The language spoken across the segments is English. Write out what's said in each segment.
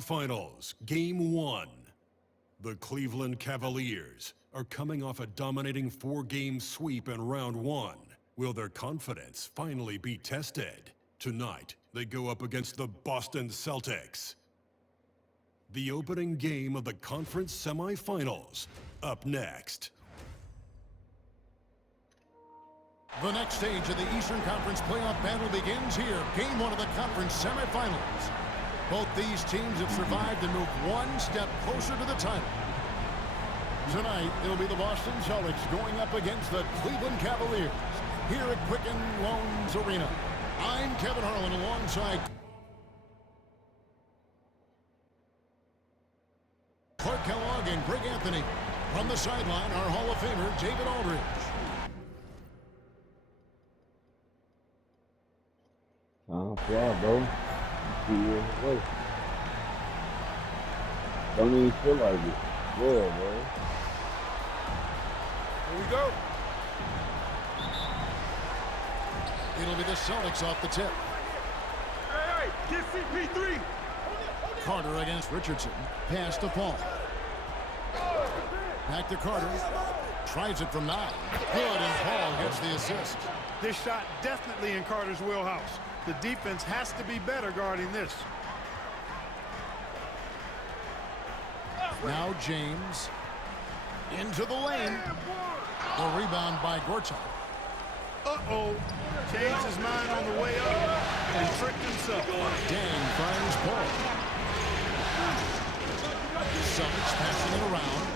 Finals, Game 1. The Cleveland Cavaliers are coming off a dominating 4-game sweep in Round 1. Will their confidence finally be tested? Tonight, they go up against the Boston Celtics. The opening game of the conference semifinals, up next. The next stage of the Eastern Conference playoff battle begins here. Game 1 of the conference semifinals. Both these teams have survived and moved one step closer to the title. Tonight, it'll be the Boston Celtics going up against the Cleveland Cavaliers here at Quicken Loans Arena. I'm Kevin Harlan alongside Clark Kellogg and Greg Anthony. From the sideline, our Hall of Famer, David Aldridge. Yeah, bro. Don't even feel like it. Yeah, bro. Here we go. It'll be the Celtics off the tip. Hey, get CP3. Carter against Richardson. Pass to Paul. Back to Carter. Tries it from 9. Good, and Paul gets the assist. This shot definitely in Carter's wheelhouse. The defense has to be better guarding this. Now James. Into the lane. The rebound by Gortat. Uh-oh. Changed his mind on the way up and tricked himself. Dang finds Paul. Celtics passing it around.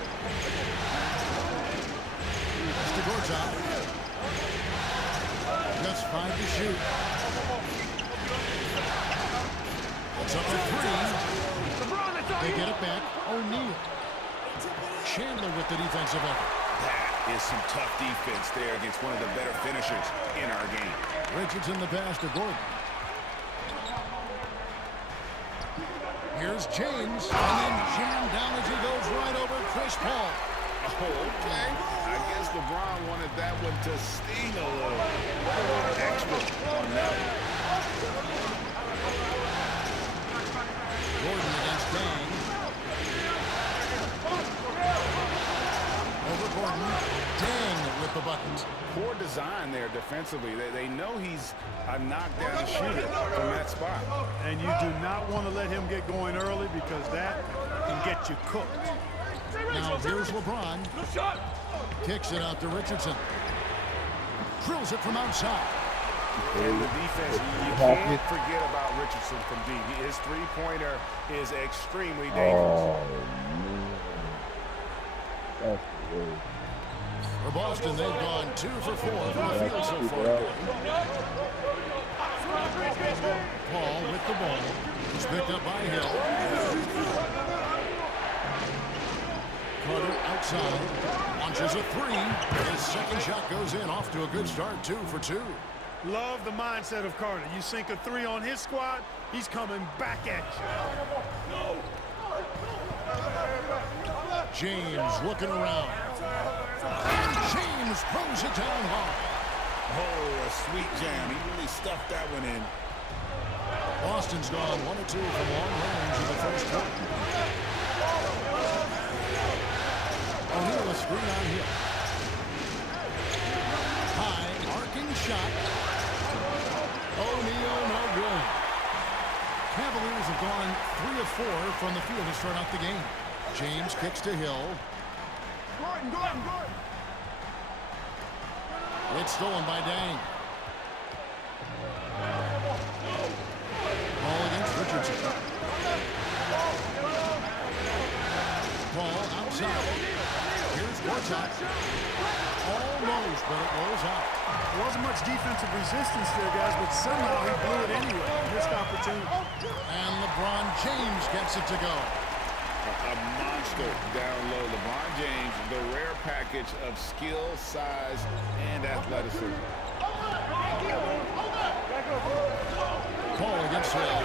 It's to Gortat. Just 5 to shoot. It's up to 3. They get it back. O'Neal. Chandler with the defensive effort. That is some tough defense there against one of the better finishers in our game. Richardson the pass to Gordon. Here's James, and then jammed down as he goes right over Chris Paul. Oh, okay. I guess LeBron wanted that one to sting a little. Extra on that one. Gordon against Dang. Over Gordon. Dang with the bucket. Poor design there defensively. They know he's a knockdown shooter from that spot. And you do not want to let him get going early because that can get you cooked. Now here's LeBron. Kicks it out to Richardson. Drills it from outside. And the defense, you can't forget about Richardson from deep. His three-pointer is extremely dangerous. Oh, man. That's weird. For Boston, they've gone 2 for 4 from the field so far. Paul with the ball. He's picked up by Hill. Carter outside. Launches a 3. His second shot goes in. Off to a good start. 2 for 2. Love the mindset of Carter. You sink a 3 on his squad, he's coming back at you. James looking around. And James throws it down hard. Oh, a sweet jam. He really stuffed that one in. Boston's gone 1 or 2 from long range in the first quarter. O'Neal a screen on Hill. High arcing shot. O'Neal no good. Cavaliers have gone 3 of 4 from the field to start out the game. James kicks to Hill. Gordon. It's stolen by Dang. Ball against Richardson. Ball outside. Here's Gortat. Almost, but it rolls out. There wasn't much defensive resistance there, guys, but somehow he blew it anyway. Missed opportunity. And LeBron James gets it to go. A monster down low. LeBron James, the rare package of skill, size, and athleticism. Paul against Hill.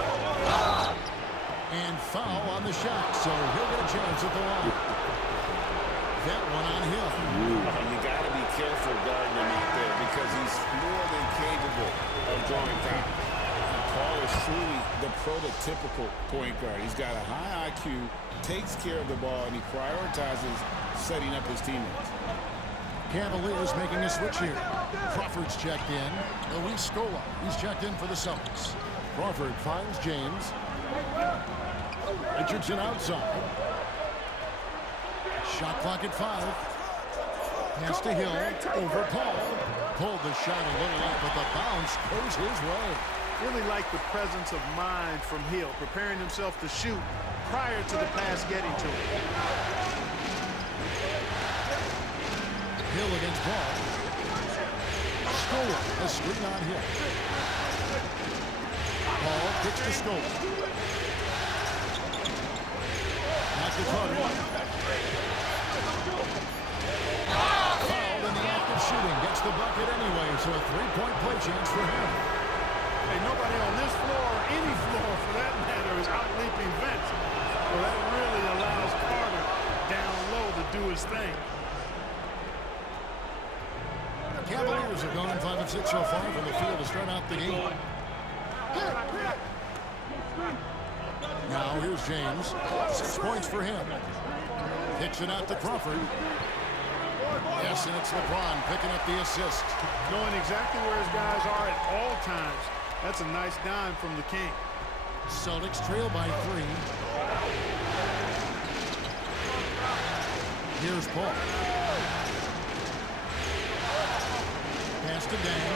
And foul on the shot, so he'll get a chance at the line. That one on Hill. You got to be careful guarding him out there because he's more than capable of drawing fouls. Paul is truly the prototypical point guard. He's got a high IQ, takes care of the ball, and he prioritizes setting up his teammates. Cavaliers making a switch here. Crawford's checked in. Luis Scola, he's checked in for the Celtics. Crawford finds James. Richardson outside. Shot clock at 5. Pass to Hill. Over Paul. Pulled the shot a little off, but the bounce goes his way. Really like the presence of mind from Hill, preparing himself to shoot prior to the pass getting to him. Hill against Paul. Scola, a screen on Hill. Paul kicks to Scola. Back to Carter. Fouled in the act of shooting. Gets the bucket anyway, so a three-point play chance for him. Hey, nobody on this floor, or any floor for that matter, is out-leaping Vince. Well, that really allows Carter down low to do his thing. Cavaliers have gone 5 of 6 so far from the field to start out the game. Now here's James. 6 points for him. Kicks it out to Crawford. Yes, and it's LeBron picking up the assist. Knowing exactly where his guys are at all times. That's a nice dime from the King. Celtics trail by 3. Here's Paul. Pass to Dan.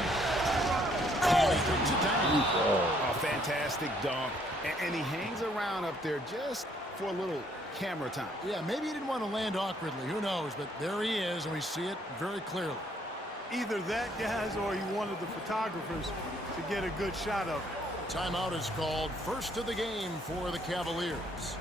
And he brings it down. A fantastic dunk. And he hangs around up there just for a little camera time. Yeah, maybe he didn't want to land awkwardly. Who knows? But there he is, and we see it very clearly. Either that, guys, or he wanted the photographers to get a good shot of it. Timeout is called. First of the game for the Cavaliers.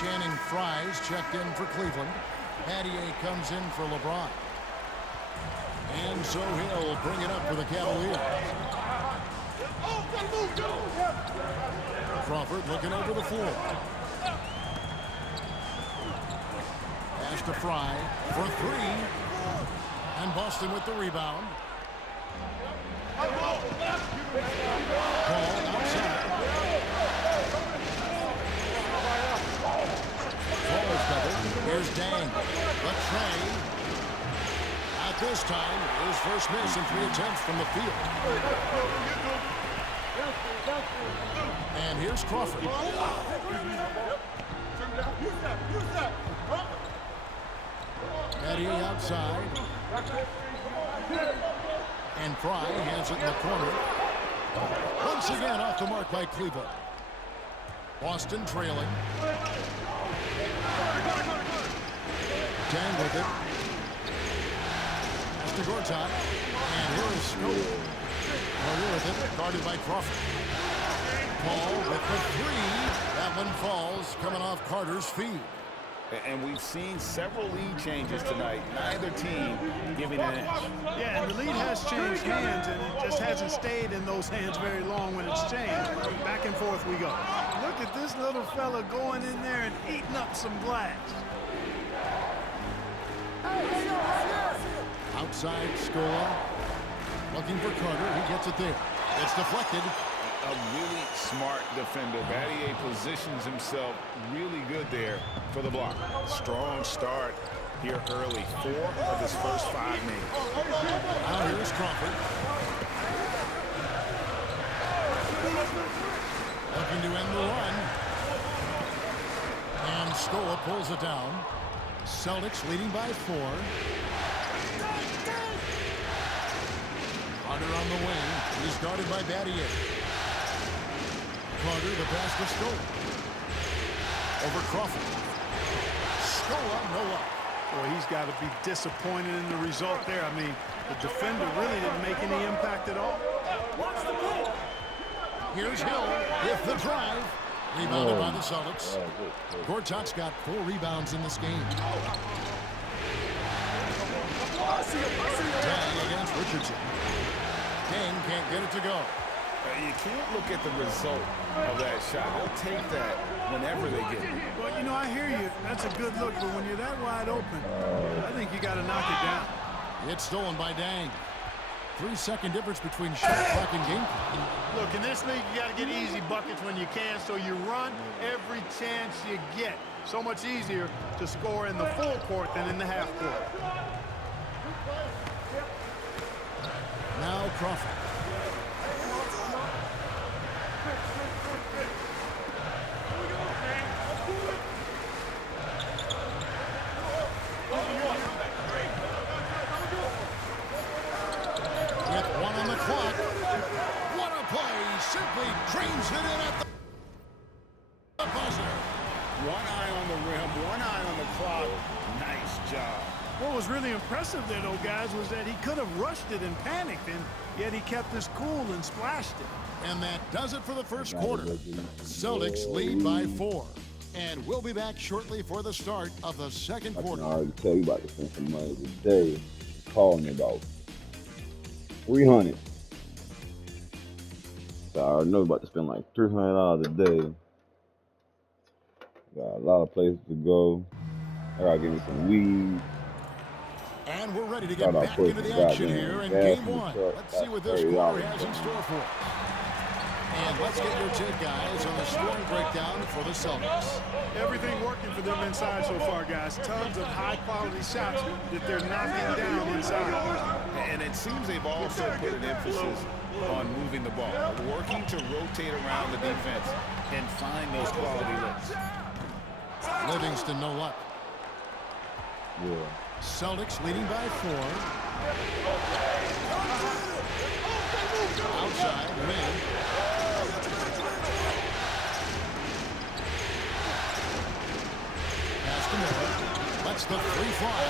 Channing Frye's checked in for Cleveland. Pattier comes in for LeBron. And so he'll bring it up for the Cavaliers. Crawford looking over the floor. Pass to Frye for 3. And Boston with the rebound. Paul outside. Here's Dang. But Trey. At this time, his first miss in 3 attempts from the field. And here's Crawford. Patty outside. And Fry hands it in the corner. Once again off the mark by Cleveland. Boston trailing. Dang with it. Pass to Gortat. And here is Scola. Carter with it. Guarded by Crawford. Paul with the 3. That one falls, coming off Carter's feet. And we've seen several lead changes tonight. Neither team giving an inch. Yeah, and the lead has changed hands, and it just hasn't stayed in those hands very long when it's changed. Back and forth we go. Look at this little fella going in there and eating up some glass. Outside, Scola. Looking for Carter. He gets it there. It's deflected. A really smart defender. Battier positions himself really good there for the block. Strong start here early. 4 of his first 5 minutes. Now here's Crawford. Looking to end the run. And Scola pulls it down. Celtics leading by 4. Carter on the wing. He's guarded by Battier. Carter, the pass to Scola. Over Crawford. Scola, no up. Boy, he's got to be disappointed in the result there. I mean, the defender really didn't make any impact at all. Here's Hill with the drive. Rebounded by the Celtics. Gortat's got 4 rebounds in this game. Tang against Richardson. Tang can't get it to go. You can't look at the result of that shot. They'll take that whenever they get it. Well, you know, I hear you. That's a good look, but when you're that wide open, I think you got to knock it down. It's stolen by Dang. 3-second difference between shot clock and game clock. Look, in this league, you got to get easy buckets when you can, so you run every chance you get. So much easier to score in the full court than in the half court. Now Crawford. With 1 on the clock. What a play. Simply drains it in at the buzzer. 1 eye on the rim, 1 eye on the clock. Nice job. What was really impressive there, though, guys, was that he could have rushed it and panicked, and yet he kept his cool and splashed it. And that does it for the first quarter. Celtics lead by 4. And we'll be back shortly for the start of the second quarter. I can already tell you about to spend some money today. Calling me about 300. So I already know about to spend like $300 a day. Got a lot of places to go. I gotta get me some weed. And we're ready to get back into the action here in game 1. Let's see what this quarter has in store for us. And let's get your take, guys, on the scoring breakdown for the Celtics. Everything working for them inside so far, guys. Tons of high-quality shots that they're knocking down inside. And it seems they've also put an emphasis on moving the ball, working to rotate around the defense and find those quality looks. Livingston, no luck. Yeah. Celtics leading by 4. Outside, Lynn. Pass to Miller. Lets the 3 fly.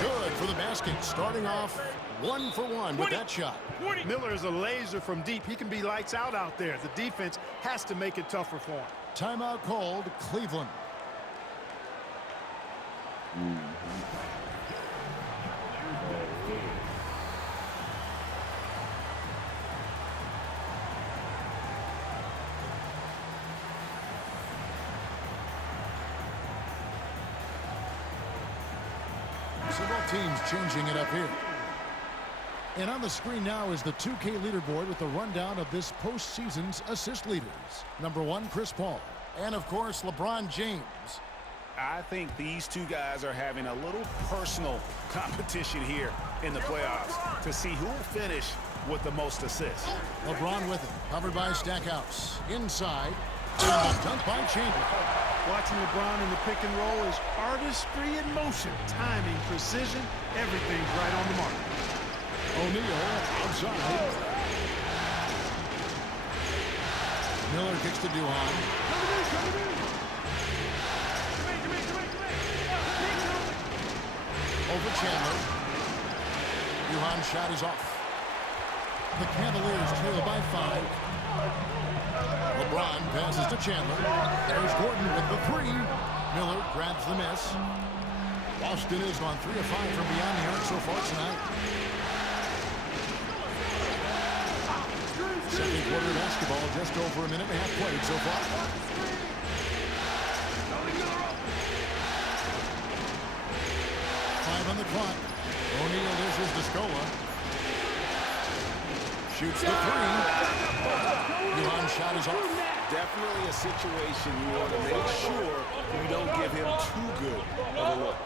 Good for the basket. Starting off 1 for 1 with that shot. Miller is a laser from deep. He can be lights out there. The defense has to make it tougher for him. Timeout called, Cleveland. Several teams changing it up here. And on the screen now is the 2K leaderboard with the rundown of this postseason's assist leaders. Number 1, Chris Paul. And, of course, LeBron James. I think these two guys are having a little personal competition here in the playoffs to see who will finish with the most assists. LeBron with it, covered by Stackhouse. Inside, and a dunk by Chamberlain. Watching LeBron in the pick and roll is artistry in motion. Timing, precision, everything's right on the mark. O'Neal outside. Miller kicks to Duhan. Over Chandler. Duhan's shot is off. The Cavaliers trail by 5. LeBron passes to Chandler. There's Gordon with the 3. Miller grabs the miss. Boston has gone 3 of 5 from beyond the arc so far tonight. Second quarter basketball, just over a minute and a half played so far. 5 on the clock. O'Neal dishes to Scola. Shoots the 3. Duhan's shot is off. Definitely a situation you want to make sure you don't give him too good of a look.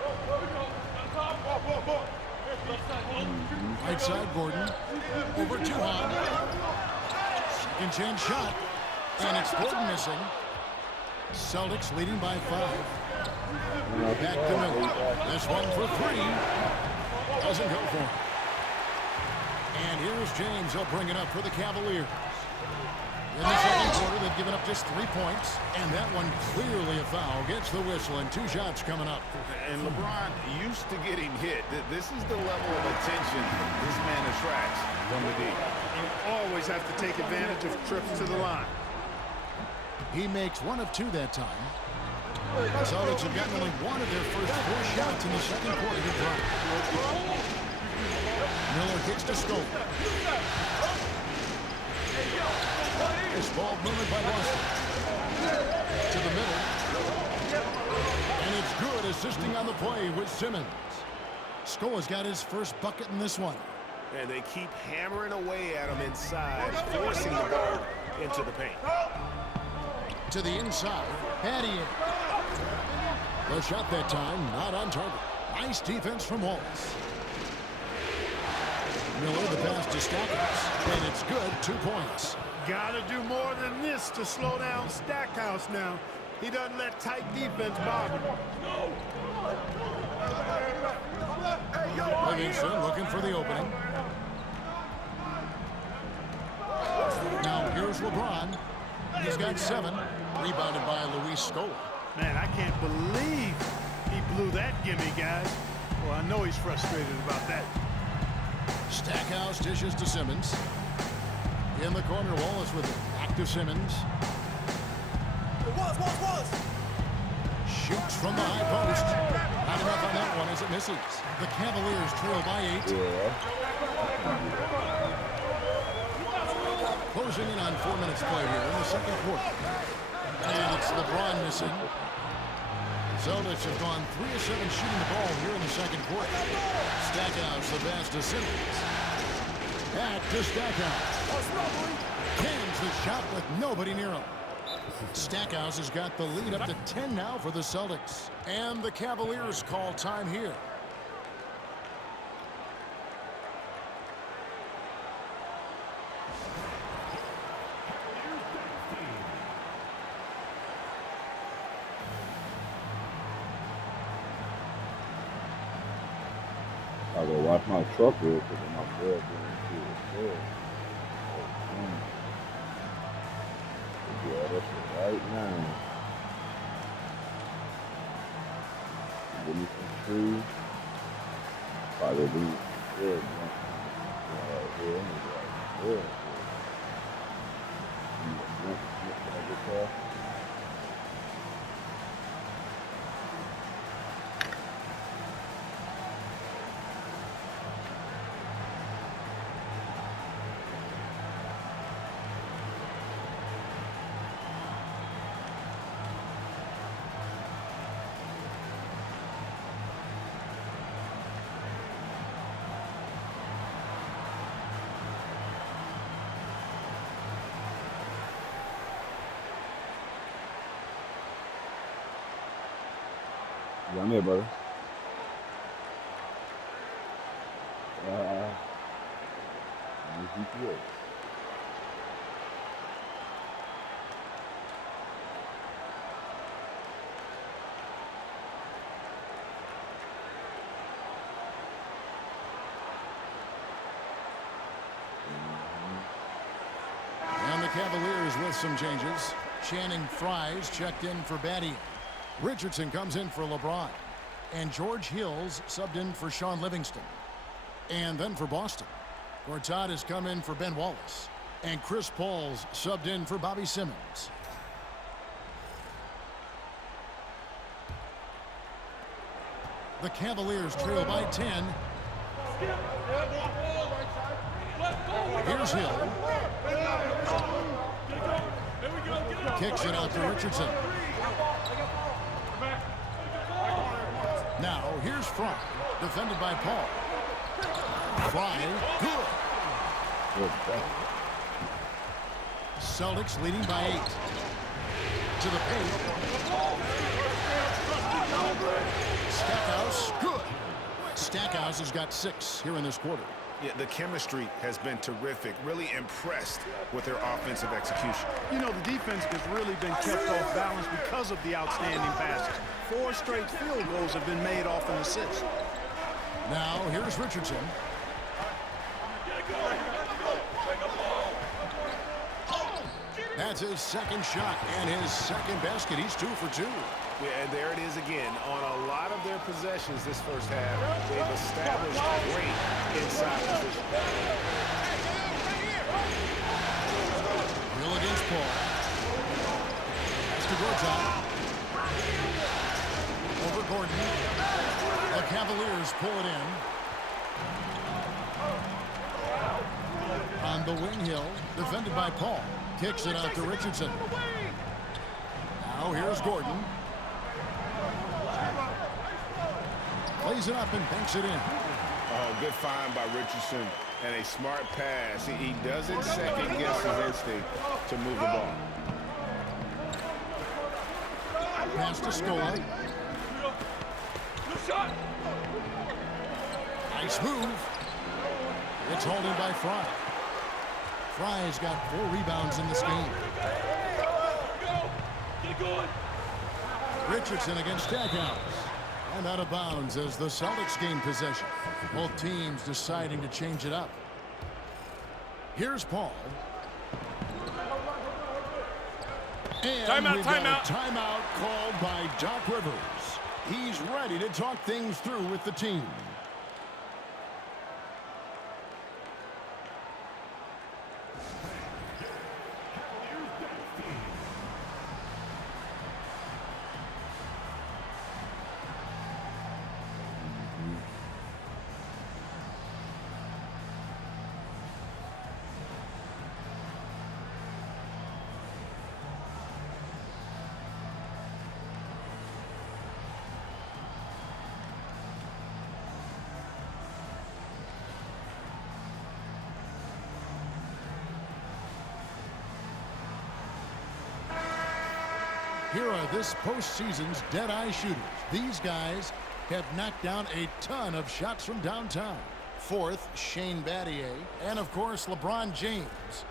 Right side, Gordon. Over Duhan. Second chance shot. And it's Gordon missing. Celtics leading by 5. Back to Miller. This one for 3. Doesn't go for him. And here's James. He'll bring it up for the Cavaliers. In the second quarter, they've given up just 3 points. And that one clearly a foul. Gets the whistle and 2 shots coming up. And LeBron used to getting hit. This is the level of attention this man attracts from the deep. You always have to take advantage of trips to the line. He makes 1 of 2 that time. The Celtics have gotten only 1 of their first 4 shots in the second quarter to drop. Miller kicks to Scope. This ball movement by Boston. To the middle. And it's good, assisting on the play with Simmons. Scoa's got his first bucket in this one. And they keep hammering away at him inside, forcing the ball into the paint. To the inside, Battier. The shot that time, not on target. Nice defense from Wallace. Miller, the pass to Stackhouse, and it's good, 2 points. Gotta do more than this to slow down Stackhouse now. He doesn't let tight defense bother him. Livingston looking for the opening. Now here's LeBron. He's got 7. Rebounded by Luis Scola. Man, I can't believe he blew that gimme, guys. Well, I know he's frustrated about that. Stackhouse dishes to Simmons. In the corner, Wallace with it. Back to Simmons. Wallace! Shoots from the high post. Not enough on that one as it misses. The Cavaliers trail by 8. Closing in on 4 minutes play here in the second quarter. And it's LeBron missing. Celtics have gone 3 of 7 shooting the ball here in the second quarter. Stackhouse the pass to Simmons. Back to Stackhouse. Cans the shot with nobody near him. Stackhouse has got the lead up to 10 now for the Celtics. And the Cavaliers call time here. I gotta wash my truck real quick and my blood going through the floor. Yeah, that's it right now. Give me some food. Probably do good. Right here. Good. I'm here, brother. And the Cavaliers with some changes. Channing Frye's checked in for Battier. Richardson comes in for LeBron. And George Hill's subbed in for Sean Livingston. And then for Boston, Gortat has come in for Ben Wallace. And Chris Paul's subbed in for Bobby Simmons. The Cavaliers trail by 10. Here's Hill. Kicks it out to Richardson. Now, here's Fry, defended by Paul. Fry, good. Celtics leading by 8. To the paint. Stackhouse, good. Stackhouse has got 6 here in this quarter. Yeah, the chemistry has been terrific. Really impressed with their offensive execution. You know, the defense has really been kept off balance because of the outstanding passes. 4 straight field goals have been made off an assist. Now, here's Richardson. That's his second shot and his second basket. He's 2 for 2. Yeah, and there it is again. On a lot of their possessions this first half, they've established great inside position. Hill against Paul. to Gortat. Over Gordon. The Cavaliers pull it in. On the wing, Hill, defended by Paul. Kicks it out to Richardson. Now here's Gordon. Plays it up and banks it in. Oh, good find by Richardson and a smart pass. He doesn't second guess his instinct to move the ball. Pass to Scola. Nice move. It's holding by Fry. Fry's got 4 rebounds in this game. Richardson against Stackhouse. And out of bounds as the Celtics gain possession. Both teams deciding to change it up. Here's Paul. And timeout. Timeout called by Doc Rivers. He's ready to talk things through with the team. Here are this postseason's dead-eye shooters. These guys have knocked down a ton of shots from downtown. Fourth, Shane Battier, and of course, LeBron James.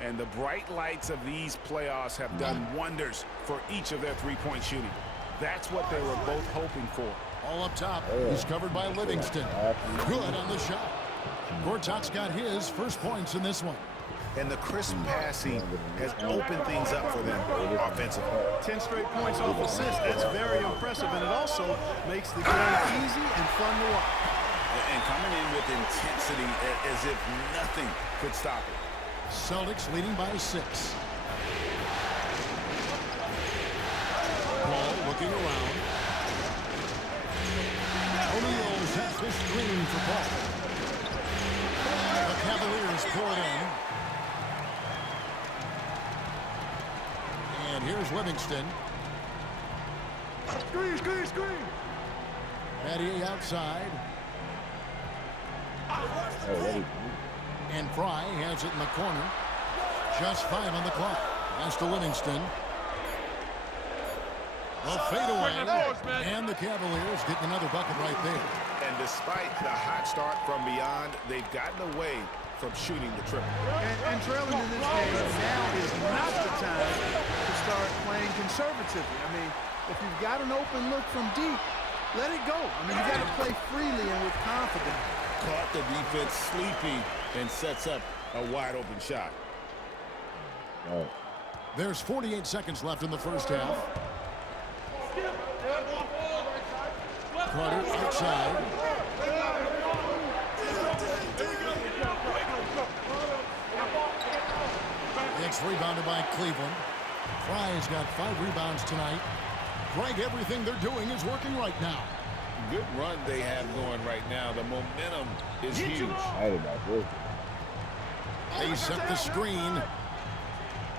And the bright lights of these playoffs have done wonders for each of their three-point shooting. That's what they were both hoping for. All up top, he's covered by Livingston. Good on the shot. Gortat's got his first points in this one. And the crisp passing has opened things up for them offensively. 10 straight points off assists. That's very impressive, and it also makes the game easy and fun to watch. And coming in with intensity as if nothing could stop it. Celtics leading by 6. Paul looking around. O'Neal sets the screen for Paul. The Cavaliers pour it in. And here's Livingston. Screen. Battier outside. And Fry has it in the corner. Just 5 on the clock. Pass to Livingston. The fadeaway. And the Cavaliers getting another bucket right there. And despite the hot start from beyond, they've gotten away from shooting the triple. And trailing in this game, now is not the time to start playing conservatively. I mean, if you've got an open look from deep, let it go. I mean, you got to play freely and with confidence. Caught the defense sleeping and sets up a wide open shot. Oh. There's 48 seconds left in the first half. Carter outside. It's rebounded by Cleveland. Fry's got 5 rebounds tonight. Greg, everything they're doing is working right now. Good run they have going right now. The momentum is huge. Right about this. They set the screen.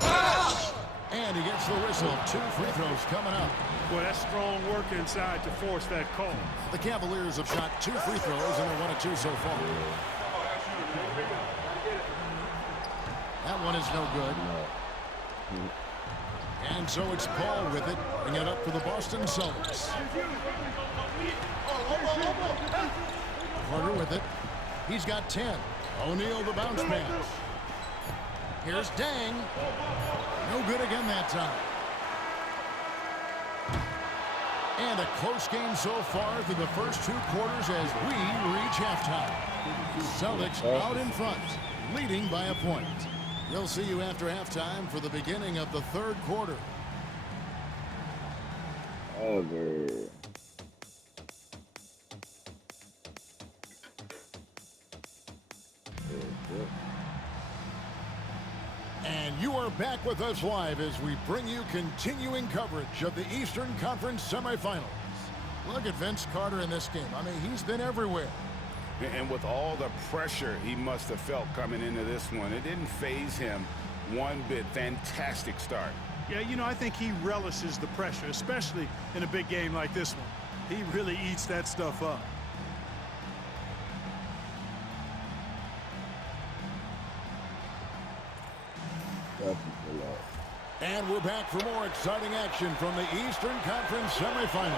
And he gets the whistle. 2 free throws coming up. Boy, that's strong work inside to force that call. The Cavaliers have shot 2 free throws and are 1 of 2 so far. That one is no good. And so it's Paul with it, bringing it up for the Boston Celtics. Carter with it. He's got 10. O'Neal the bounce pass. Here's Dang. No good again that time. And a close game so far through the first 2 quarters as we reach halftime. Celtics out in front, leading by a point. We'll see you after halftime for the beginning of the 3rd quarter. Over. And you are back with us live as we bring you continuing coverage of the Eastern Conference semifinals. Look at Vince Carter in this game. I mean, he's been everywhere. And with all the pressure he must have felt coming into this one, it didn't faze him one bit. Fantastic start. Yeah, you know, I think he relishes the pressure, especially in a big game like this one. He really eats that stuff up. And we're back for more exciting action from the Eastern Conference semifinals.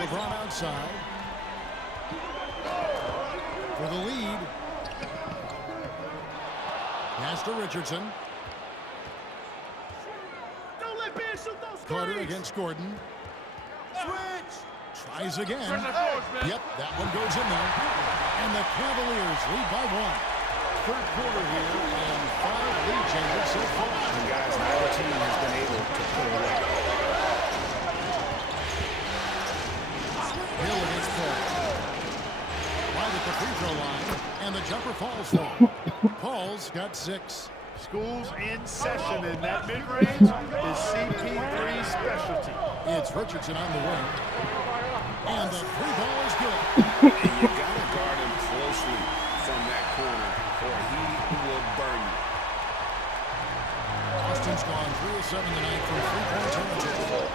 LeBron outside for the lead. Pass to Richardson. Don't let Ben shoot those Carter against Gordon. Switch. Tries again. Yep, that one goes in there. And the Cavaliers lead by 1. Third quarter here, and 5 lead changes so far. And guys, neither team has been able to put away. Hill against Paul. Right at the free throw line, and the jumper falls for him. Paul's got 6. School's in session, and that mid-range is CP3's specialty. It's Richardson on the wing. And the 3 ball is good. And you got to guard him closely from that corner, or he will burn you. Austin's gone 3 of 7 tonight from 3-point territory.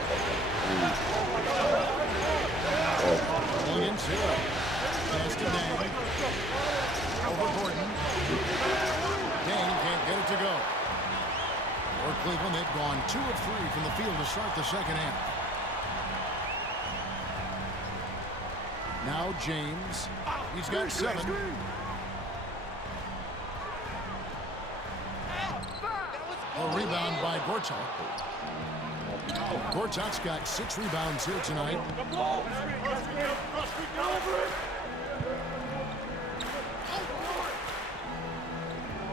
Williams here. Pass to Dang. Over Gordon. Dang can't get it to go. For Cleveland, they've gone 2 of 3 from the field to start the second half. Now James. He's got 7. A rebound by Gortat. Gortat's got 6 rebounds here tonight.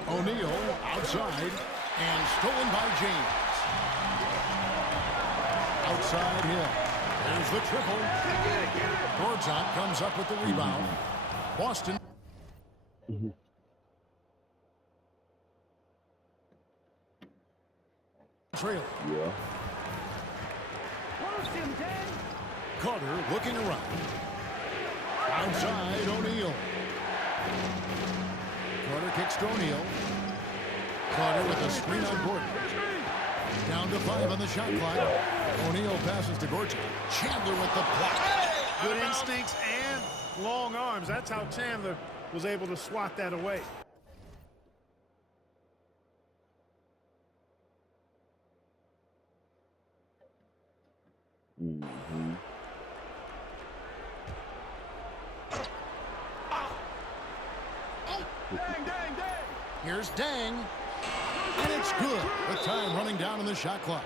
O'Neal outside and stolen by James. Outside Hill. There's the triple. Gortat comes up with the rebound. Boston. Trail. Yeah. Carter looking around. Outside O'Neal. Carter kicks to O'Neal. Carter with a screen on Gordon. Down to 5 on the shot clock. O'Neal passes to Gortat. Chandler with the block. Good instincts and long arms. That's how Chandler was able to swat that away. Here's Dang. And it's good. The time running down in the shot clock.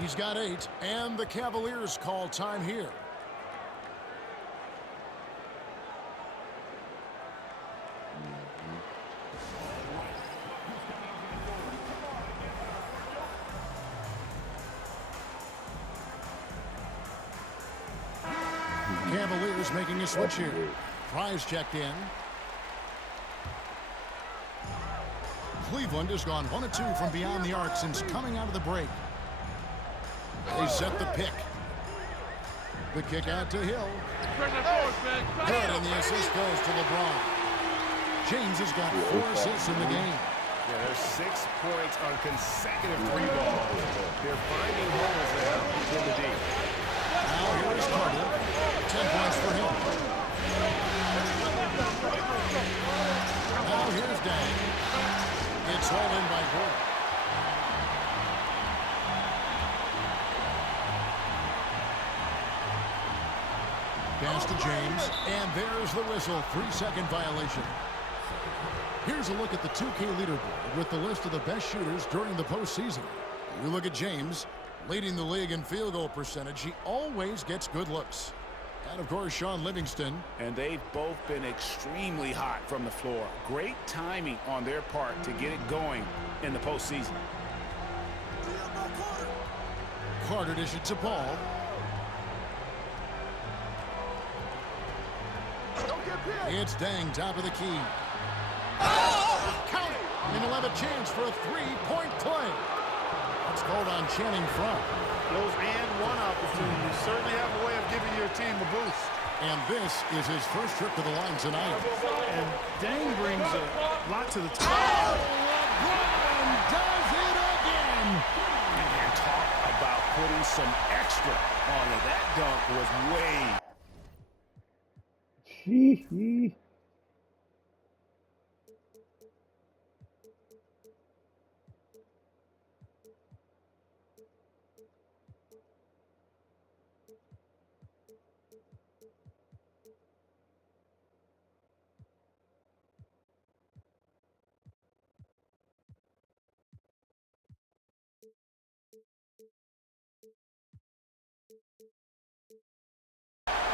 He's got 8, and the Cavaliers call time here. Cavaliers making a switch here. Fry's checked in. Cleveland has gone 1 of 2 from beyond the arc since coming out of the break. They set the pick. The kick out to Hill. Good, and the assist goes to LeBron. James has got 4 assists in the game. Yeah, there's 6 points on consecutive 3 balls. They're finding holes now in the deep. Now here is Carter. 10 points for him. Now here's Dang. It's all in by Gordon. Pass to James, and there's the whistle. 3-second violation. Here's a look at the 2K leaderboard with the list of the best shooters during the postseason. You look at James, leading the league in field goal percentage. He always gets good looks. And, of course, Sean Livingston. And they've both been extremely hot from the floor. Great timing on their part to get it going in the postseason. Carter dishes to Paul. It's Dang, top of the key. Count it. And he'll have a chance for a three-point play. That's called on Channing Front. Those and one opportunities certainly have a way of giving your team a boost. And this is his first trip to the line tonight. And Dane brings a lot to the top. LeBron does it again. And talk about putting some extra on it. That dunk was way.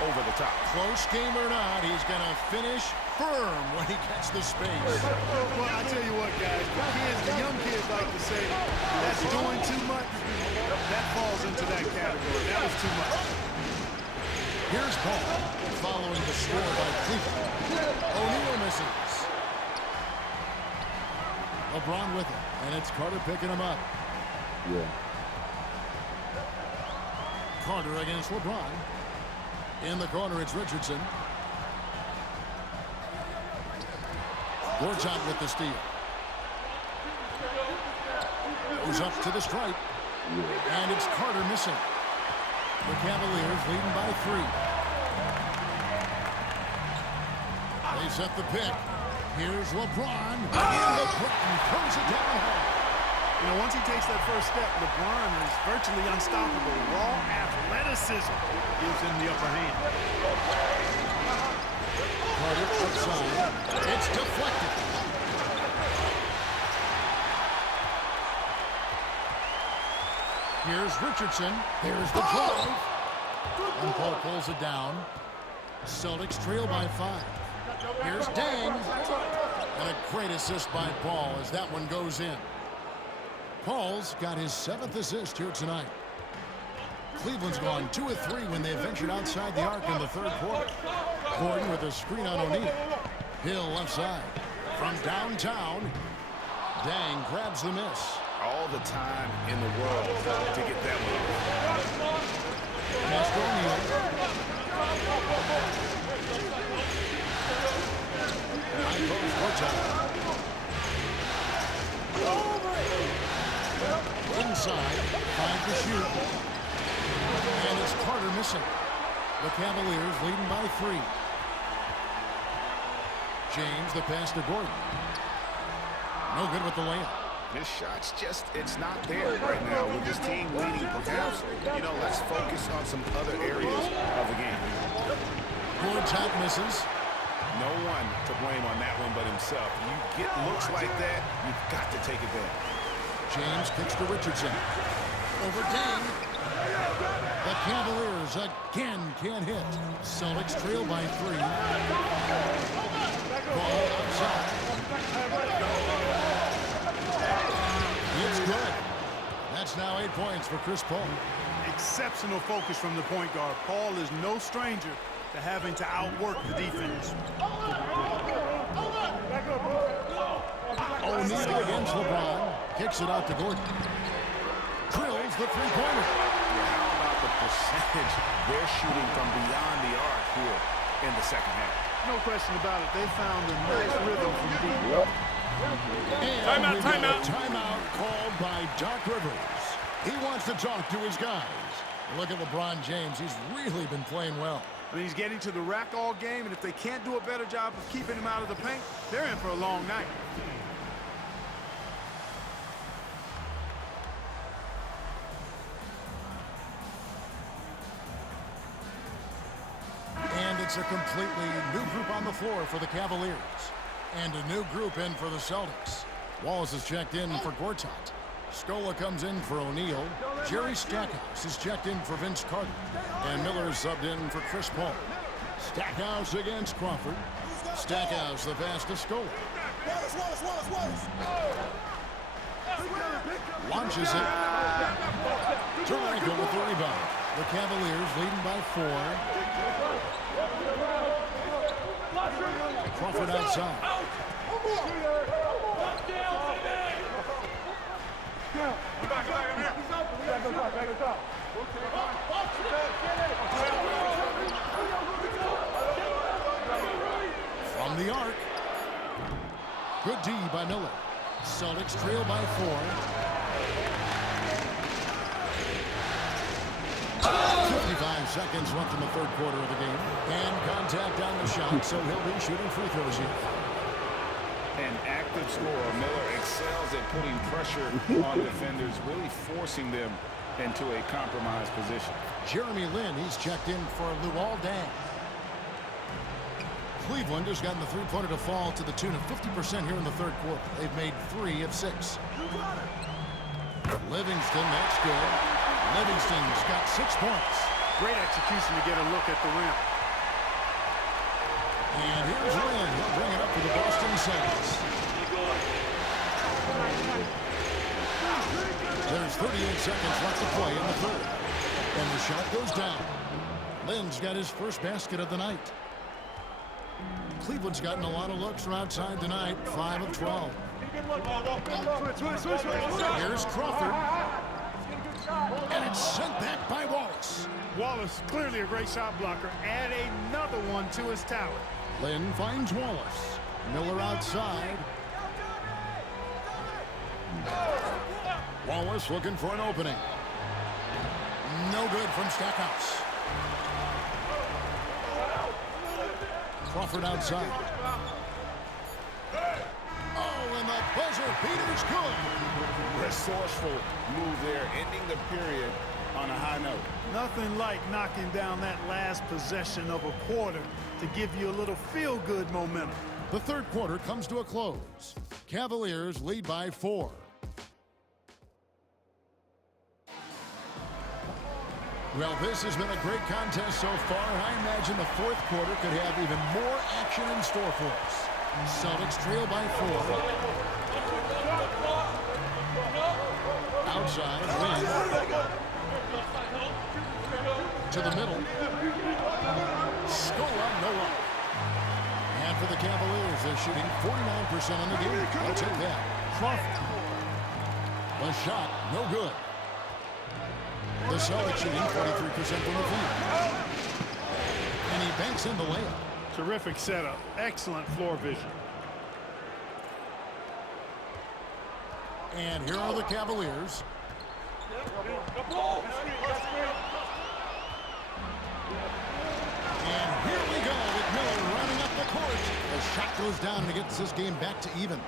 Over the top. Close game or not, he's going to finish firm when he gets the space. Well, I tell you what, guys, the young kids like to say, that's doing too much. That falls into that category. That was too much. Here's Paul, following the score by Cleveland. O'Neal misses. LeBron with it, and it's Carter picking him up. Yeah. Carter against LeBron. In the corner, it's Richardson. Gortat with the steal. Goes up to the stripe. And it's Carter missing. The Cavaliers leading by 3. They set the pick. Here's LeBron. And LeBron throws it down hard. You know, once he takes that first step, LeBron is virtually unstoppable. Raw athleticism gives him the upper hand. Carter outside. It's deflected. Here's Richardson. Here's the drive. And Paul pulls it down. Celtics trail by 5. Here's Dang. And a great assist by Paul as that one goes in. Paul's got his 7th assist here tonight. Cleveland's gone 2 of 3 when they ventured outside the arc in the 3rd quarter. Gordon with a screen on O'Neal. Hill left side. From downtown, Dang grabs the miss. All the time in the world to get that one. Pass to O'Neal. High post Gortat. Inside, 5 to shoot. And it's Carter missing. The Cavaliers leading by 3. James, the pass to Gordon. No good with the layup. This shot's just, it's not there right now with this team leading. Perhaps, you know, let's focus on some other areas of the game. Gortat misses. No one to blame on that one but himself. You get looks like that, you've got to take advantage. James kicks to Richardson. Over Dang. The Cavaliers again can't hit. Celtics trail by 3. Ball outside. It's good. That's now 8 points for Chris Paul. Exceptional focus from the point guard. Paul is no stranger to having to outwork the defense. O'Neal against LeBron. Kicks it out to Gordon. Drills the three-pointer. How about the percentage they're shooting from beyond the arc here in the second half? No question about it. They found a nice rhythm from deep. And timeout. Timeout called by Doc Rivers. He wants to talk to his guys. Look at LeBron James. He's really been playing well. I mean, he's getting to the rack all game, and if they can't do a better job of keeping him out of the paint, they're in for a long night. And it's a completely new group on the floor for the Cavaliers. And a new group in for the Celtics. Wallace is checked in for Gortat. Scola comes in for O'Neal. Jerry Stackhouse is checked in for Vince Carter. And Miller is subbed in for Chris Paul. Stackhouse against Crawford. Stackhouse the pass to Scola. Launches it. Toronto with the rebound. The Cavaliers leading by 4. Crawford outside. From the arc. Good D by Miller. Celtics trail by 4. 55 seconds left in the third quarter of the game. And contact on the shot, so he'll be shooting free throws here. An active scorer, Miller excels at putting pressure on defenders, really forcing them into a compromised position. Jeremy Lin, he's checked in for Luol Deng. Cleveland has gotten the three-pointer to fall to the tune of 50% here in the third quarter. They've made 3 of 6. Livingston, that's good. Livingston's got 6 points. Great execution to get a look at the rim. And here's Lin. He'll bring it up for the Boston Celtics. There's 38 seconds left to play in the third. And the shot goes down. Lin's got his first basket of the night. Cleveland's gotten a lot of looks from outside tonight. 5 of 12. Here's Crawford. And it's sent back by Wallace. Wallace, clearly a great shot blocker. Add another one to his tower. Lin finds Wallace. Miller outside. Wallace looking for an opening. No good from Stackhouse. Crawford outside. Oh, and the buzzer beater's good. Resourceful move there, ending the period on a high note. Nothing like knocking down that last possession of a quarter to give you a little feel-good momentum. The third quarter comes to a close. Cavaliers lead by 4. Well, this has been a great contest so far. I imagine the fourth quarter could have even more action in store for us. Celtics trail by 4. Outside, Lin. To the middle. Scola, no up. And for the Cavaliers, they're shooting 49% on the game. I'll take that. Crawford. The shot, no good. The Celtics shooting 43% from the field. And he banks in the layup. Terrific setup. Excellent floor vision. And here are the Cavaliers. And here we go with Miller running up the court. The shot goes down and it gets this game back to even.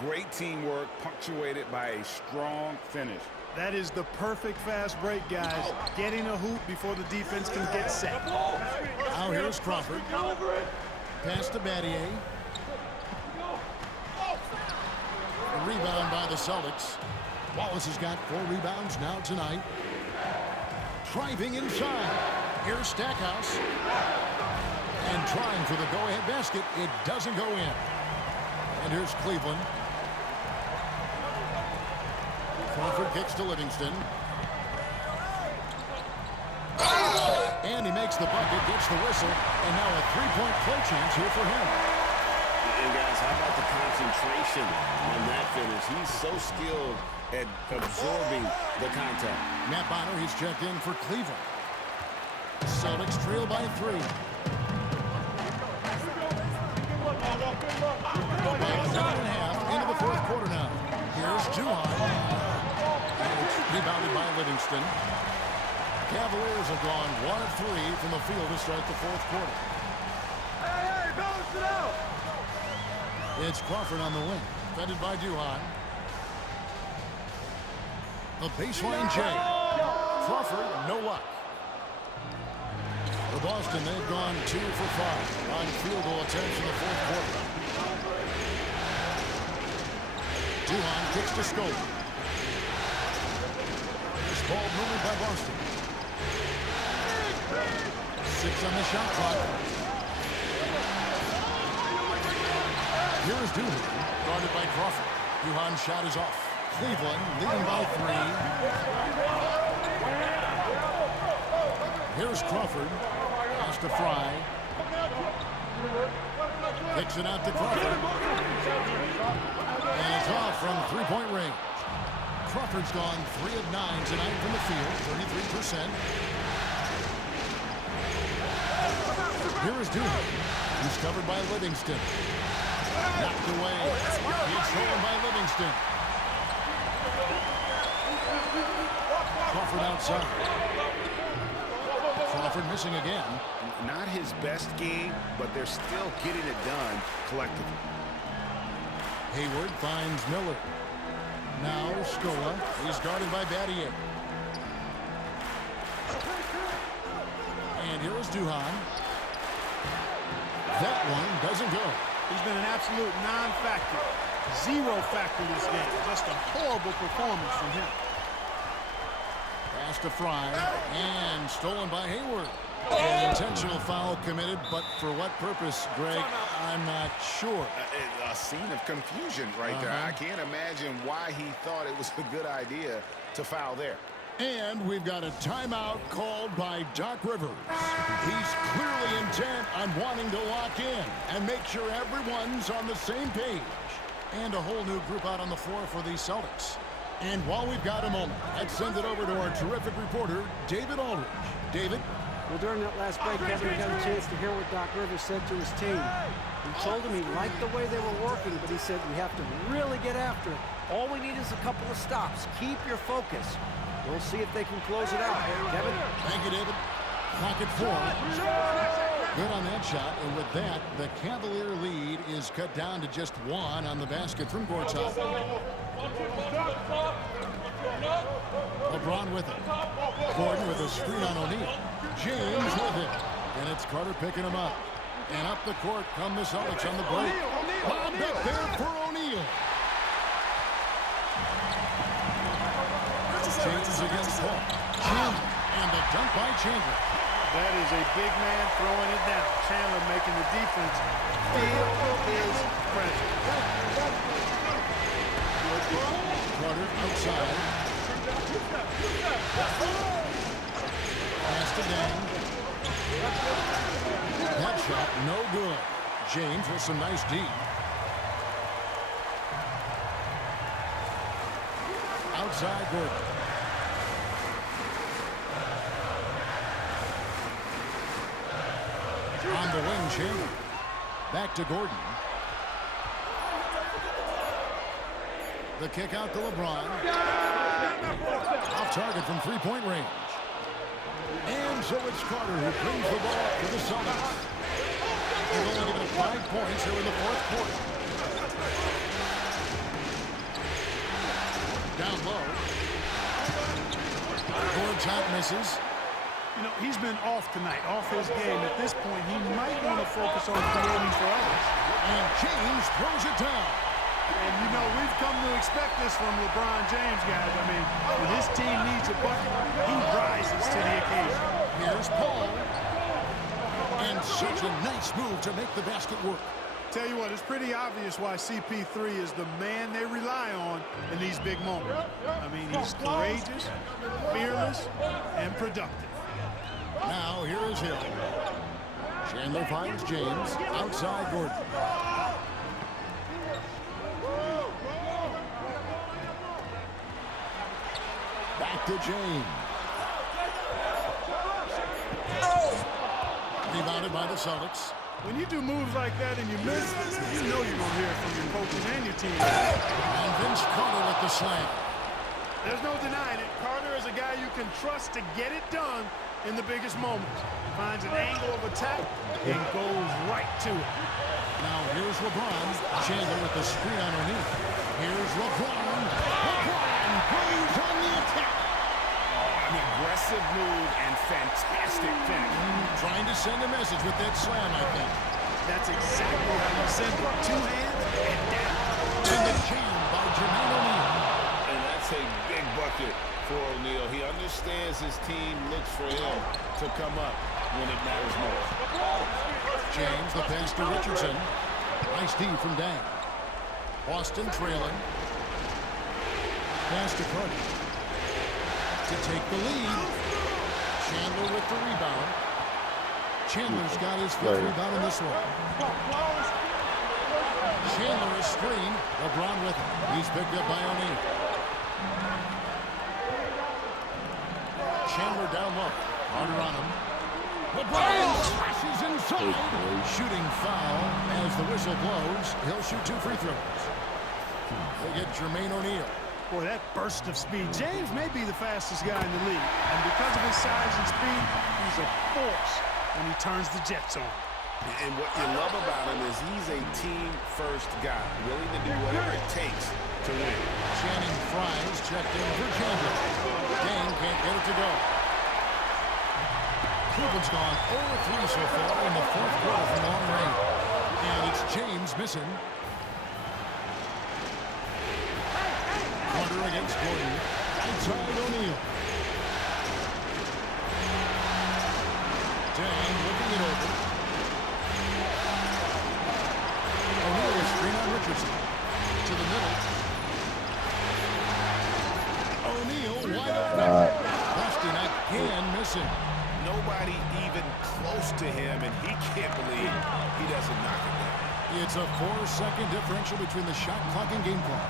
Great teamwork punctuated by a strong finish. That is the perfect fast break, guys. Getting a hoop before the defense can get set. Now here's Crawford. Pass to Battier. A rebound by the Celtics. Wallace has got 4 rebounds now tonight. Driving inside. Here's Stackhouse. And trying for the go-ahead basket. It doesn't go in. And here's Cleveland. Crawford kicks to Livingston. And he makes the bucket, gets the whistle, and now a three-point play chance here for him. And guys, how about the concentration on that finish? He's so skilled at absorbing the contact. Matt Bonner, he's checked in for Cleveland. Celtics trail by 3. About 1.5 into the fourth quarter now. Here's Duhon. Rebounded by Livingston. Cavaliers have gone 1 of 3 from the field to start the fourth quarter. Hey, balance it out! It's Crawford on the wing, defended by Duhon. The baseline J. Crawford, no luck. For Boston, they've gone 2 for 5 on field goal attempts in the fourth quarter. Duhon kicks to Scola. Ball moving by Boston. 6 on the shot clock. Here is Duhon, guarded by Crawford. Duhon's shot is off. Cleveland leading by 3. Here's Crawford. Pass to Fry. Kicks it out to Crawford. And it's off from three-point range. Crawford's gone 3 of 9 tonight from the field, 33%. Here is Duhan. He's covered by Livingston. Knocked away. He's stolen by Livingston. Crawford outside. Crawford missing again. Not his best game, but they're still getting it done collectively. Hayward finds Miller. Now Scola. He's guarded by Battier. And here is Duhan. That one doesn't go. He's been an absolute non-factor. Zero factor this game. Just a horrible performance from him. Pass to Fry. And stolen by Hayward. An intentional foul committed, but for what purpose, Greg? I'm not sure. A scene of confusion right there. I can't imagine why he thought it was a good idea to foul there. And we've got a timeout called by Doc Rivers. He's clearly intent on wanting to lock in and make sure everyone's on the same page. And a whole new group out on the floor for the Celtics. And while we've got a moment, let's send it over to our terrific reporter, David Aldridge. David? Well, during that last break, Kevin got a chance to hear what Doc Rivers said to his team. He told him he liked the way they were working, but he said we have to really get after it. All we need is a couple of stops. Keep your focus. We'll see if they can close it out. Kevin? Thank you, David. Clock at 4. Good on that shot, and with that, the Cavalier lead is cut down to just 1 on the basket from Gortat. LeBron with it. Gordon with a screen on O'Neal. James with it. And it's Carter picking him up. And up the court come the Celtics on the break. Bombed up there for O'Neal. James against Paul. Chandler. And the dunk by Chandler. That is a big man throwing it down. Chandler making the defense feel his pressure. Carter outside. Pass to Dang. That shot no good. James with some nice D. Outside Gordon. On the wing, Chandler. Back to Gordon. The kick out to LeBron. Off target from three-point range. And so it's Carter who brings the ball to the Celtics. They've only given 5 points here in the fourth quarter. Down low. Gortat misses. You know, he's been off tonight, off his game. At this point, he might want to focus on creating for others. And James throws it down. And, you know, we've come to expect this from LeBron James, guys. I mean, when his team needs a bucket, he rises to the occasion. Here's Paul. And such a nice move to make the basket work. Tell you what, it's pretty obvious why CP3 is the man they rely on in these big moments. I mean, he's courageous, fearless, and productive. Now, here is Hill. Chandler finds James. Outside Gordon. Back to James. Rebounded by the Celtics. When you do moves like that and you miss, you know you're going to hear it from your coaches and your team. And Vince Carter with the slam. There's no denying it. Carter is a guy you can trust to get it done in the biggest moments. Finds an angle of attack and goes right to it. Now here's LeBron. Chandler with the screen on O'Neal. Here's LeBron. LeBron goes on the attack. An aggressive move and fantastic finish. Trying to send a message with that slam, I think. That's exactly how you send it. 2 hands and down. And the jam by Jermaine O'Neal. And that's a big bucket for O'Neal. He understands his team looks for him to come up when it matters most. James, the pass to Richardson. Nice D from Dang. Boston trailing. Pass to Carter. To take the lead. Chandler with the rebound. Chandler's got his 5th rebound in this one. Chandler is screen. LeBron with him. He's picked up by O'Neal. Chandler down low. Carter on him. LeBron flashes inside. Shooting foul as the whistle blows. He'll shoot 2 free throws. They get Jermaine O'Neal. Boy, that burst of speed. James may be the fastest guy in the league. And because of his size and speed, he's a force when he turns the Jets on. And what you love about him is he's a team-first guy, willing to do whatever it takes to win. Channing Fries checked in for Chandler. Dane can't get it to go. Cleveland's gone 0-3 so far in the fourth quarter from long range. And it's James missing. Carter against Gordon. Outside O'Neal. Dane looking it over. O'Neal is screen on Richardson. To the middle. O'Neal wide open. Preston again missing. Nobody even close to him, and he can't believe he doesn't knock it down. It's a 4-second differential between the shot clock and game clock.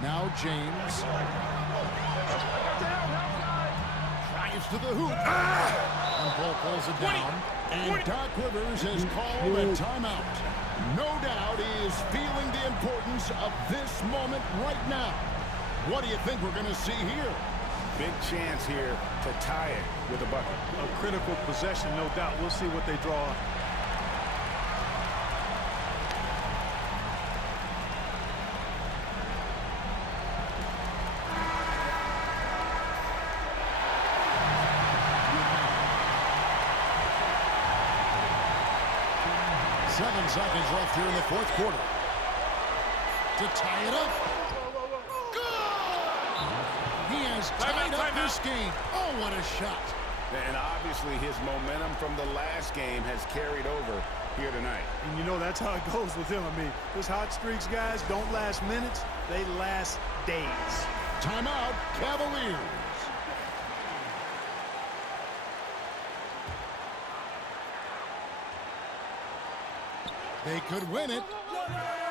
Now James. Drives to the hoop. And Paul pulls it down. And Doc Rivers has called a timeout. No doubt he is feeling the importance of this moment right now. What do you think we're going to see here? Big chance here to tie it with a bucket. A critical possession, no doubt. We'll see what they draw. Seven seconds left here in the fourth quarter. To tie it up. He has tied up this game. Oh, what a shot. And obviously his momentum from the last game has carried over here tonight. And you know that's how it goes with him. I mean, his hot streaks, guys, don't last minutes. They last days. Timeout, Cavaliers. They could win it.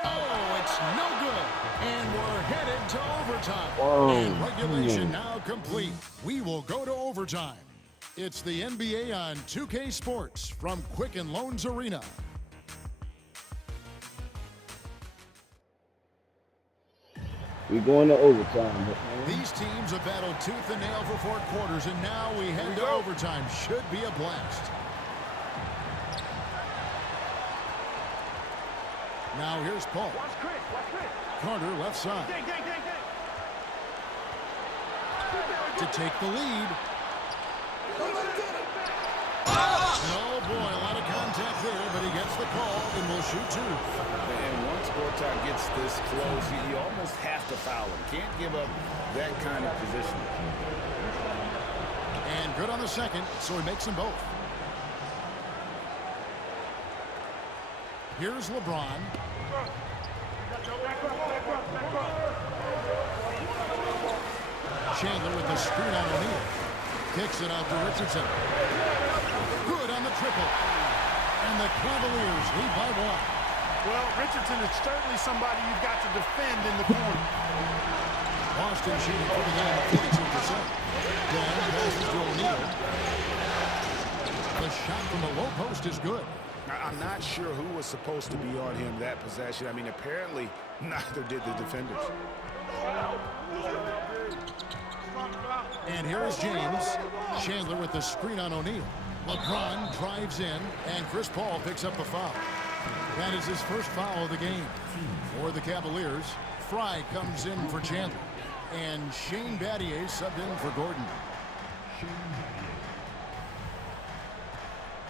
Oh, it's no good. And we're headed to overtime. And regulation now complete. We will go to overtime. It's the NBA on 2K Sports from Quicken Loans Arena. We're going to overtime. These teams have battled tooth and nail for 4 quarters, and now we head to overtime. Should be a blast. Now here's Paul. Carter left side. To take the lead. Oh boy, a lot of contact there, but he gets the call and will shoot 2. And once Gortat gets this close, you almost have to foul him. Can't give up that kind of position. And good on the second, so he makes them both. Here's LeBron. Chandler with the screen on O'Neal. Kicks it out to Richardson. Good on the triple. And the Cavaliers lead by 1. Well, Richardson is certainly somebody you've got to defend in the corner. Boston shooting for the game at 42%. Dan passes to O'Neal. The shot from the low post is good. I'm not sure who was supposed to be on him that possession. I mean, apparently neither did the defenders. And here is James. Chandler with the screen on O'Neal. LeBron drives in, and Chris Paul picks up the foul. That is his first foul of the game. For the Cavaliers, Fry comes in for Chandler. And Shane Battier subbed in for Gordon.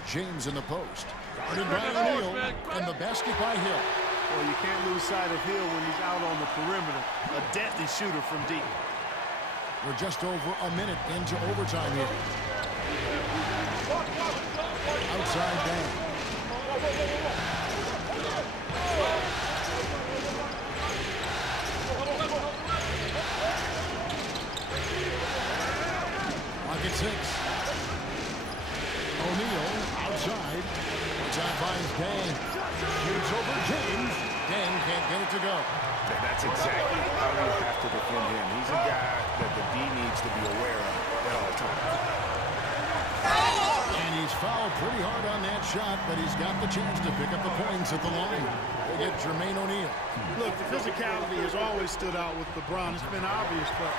James in the post. Guarded by O'Neal, and the basket by Hill. Well, you can't lose sight of Hill when he's out on the perimeter. A deadly shooter from deep. We're just over a minute into overtime here. Outside Dan. Lock at 6. O'Neal outside. Time by is Dan. Shoots over James. Dan can't get it to go. That's exactly how you have to defend him. He's a guy that the D needs to be aware of at all times. And he's fouled pretty hard on that shot, but he's got the chance to pick up the points at the line. They get Jermaine O'Neal. Look, the physicality has always stood out with LeBron. It's been obvious, but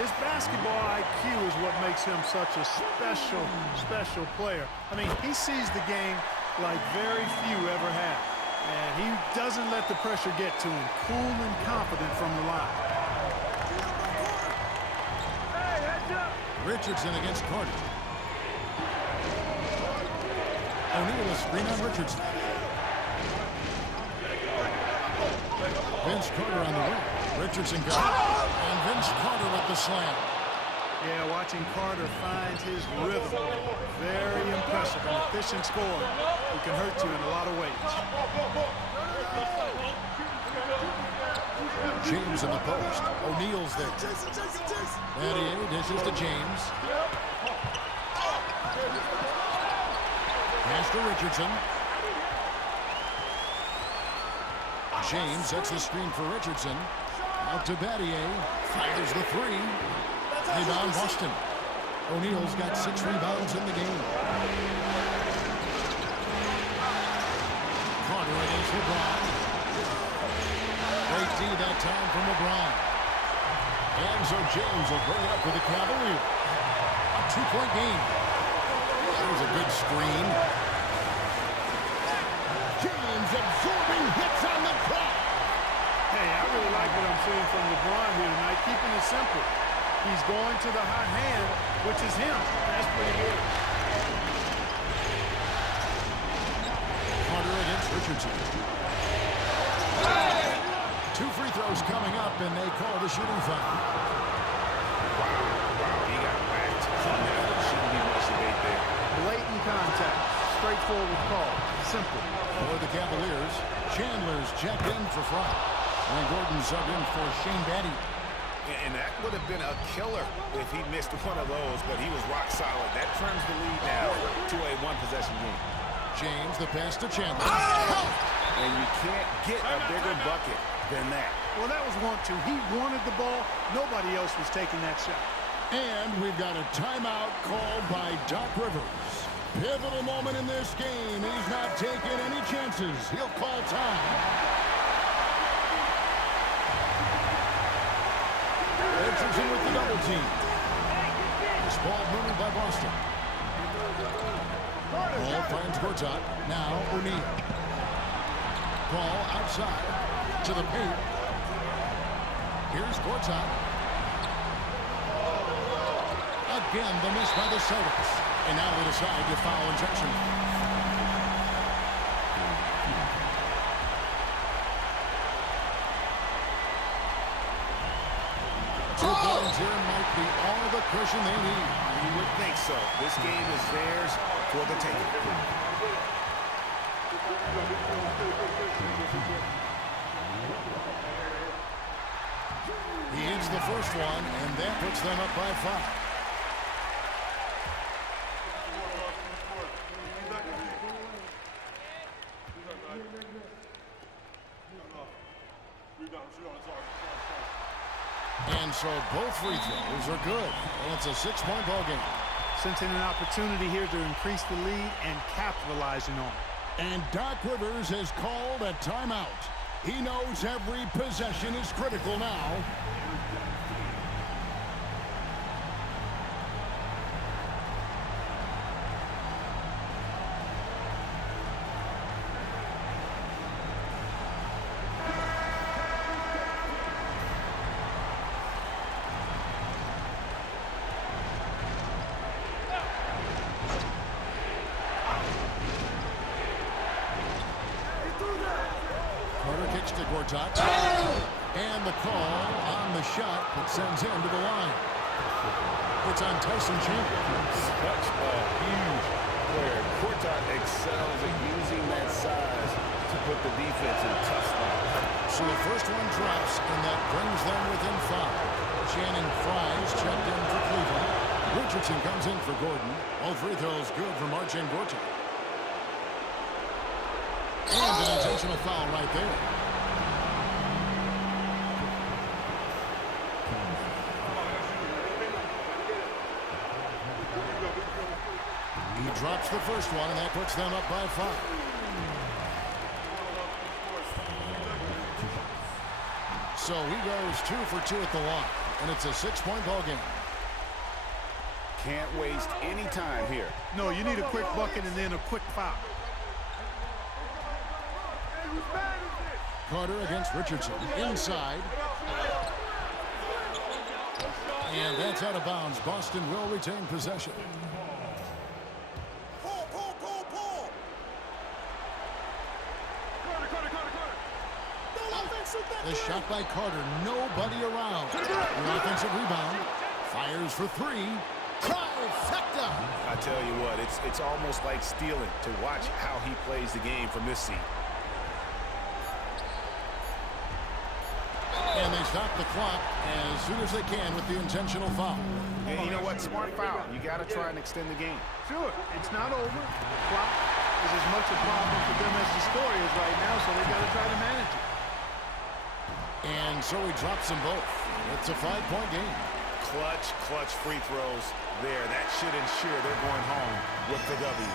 his basketball IQ is what makes him such a special player. I mean, he sees the game like very few ever have. And he doesn't let the pressure get to him. Cool and confident from the line. Richardson against Carter. O'Neal will screen on Richardson. Vince Carter on the wing. Richardson goes. And Vince Carter with the slam. Yeah, watching Carter find his rhythm. Very impressive. An efficient scorer who can hurt you in a lot of ways. James in the post. O'Neal's there. Battier dishes to James. Pass to Richardson. James sets the screen for Richardson. Out to Battier. Fires the three. Rebound Boston. O'Neal's got 6 rebounds in the game. Carter against LeBron. Great D that time from LeBron. And so James will bring it up for the Cavaliers. A 2-point game. There's a good screen. James absorbing hits on the clock. Hey, I really like what I'm seeing from LeBron here tonight, keeping it simple. He's going to the hot hand, which is him. That's pretty good. Carter against Richardson. 2 free throws coming up, and they call the shooting foul. Wow, he got whacked. There shouldn't be much debate there. Blatant contact. Straightforward call. Simple. For the Cavaliers, Chandler's checked in for Fry. And Gordon subbed in for Shane Batty. And that would have been a killer if he missed one of those, but he was rock solid. That turns the lead now to a 1-possession game. James, the pass to Chandler. And you can't get a bigger bucket than that. Well, that was 1-2. He wanted the ball. Nobody else was taking that shot. And we've got a timeout called by Doc Rivers. Pivotal moment in this game. He's not taking any chances. He'll call time. Richardson with the double team. This ball moved by Boston. Ball finds Gortat. Now O'Neal. Ball outside to the paint. Here's Gortat. Again, the miss by the Celtics. And now they decide to foul injection. Here might be all the cushion they need. You would think so. This game is theirs for the taking. He hits the first one, and that puts them up by 5. And so both free throws are good. And it's a 6-point ball game. Sensing an opportunity here to increase the lead and capitalizing on it. And Doc Rivers has called a timeout. He knows every possession is critical now. And the call on the shot that sends him to the line. It's on Tyson Chandler. Such a huge player. Gortat excels at using that size to put the defense in tough spots. So the first one drops, and that brings them within 5. Channing Fries checked in for Cleveland. Richardson comes in for Gordon. All free throws good for Marcin Gortat. And an intentional foul right there. He drops the first one, and that puts them up by 5. So he goes 2 for 2 at the line, and it's a 6-point ball game. Can't waste any time here. No, you need a quick bucket and then a quick foul. Carter against Richardson. Inside. And that's out of bounds. Boston will retain possession. The shot by Carter. Nobody around. The offensive rebound. Fires for 3. Trifecta! I tell you what, it's almost like stealing to watch how he plays the game from this seat. And they stop the clock as soon as they can with the intentional foul. And you know what? Smart foul. You got to try and extend the game. Sure, it's not over. The clock is as much a problem for them as the score is right now, so they got to try to manage it. And so he drops them both. It's a 5-point game. Clutch free throws there. That should ensure they're going home with the W.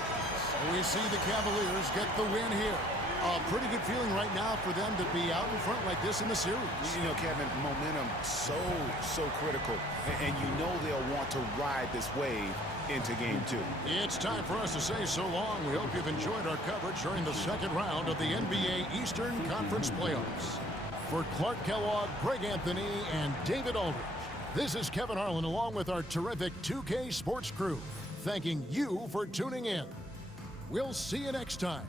So we see the Cavaliers get the win here. A pretty good feeling right now for them to be out in front like this in the series. You know, Kevin, momentum so critical. And you know they'll want to ride this wave into game 2. It's time for us to say so long. We hope you've enjoyed our coverage during the second round of the NBA Eastern Conference Playoffs. For Clark Kellogg, Greg Anthony, and David Aldridge, this is Kevin Harlan along with our terrific 2K Sports crew, thanking you for tuning in. We'll see you next time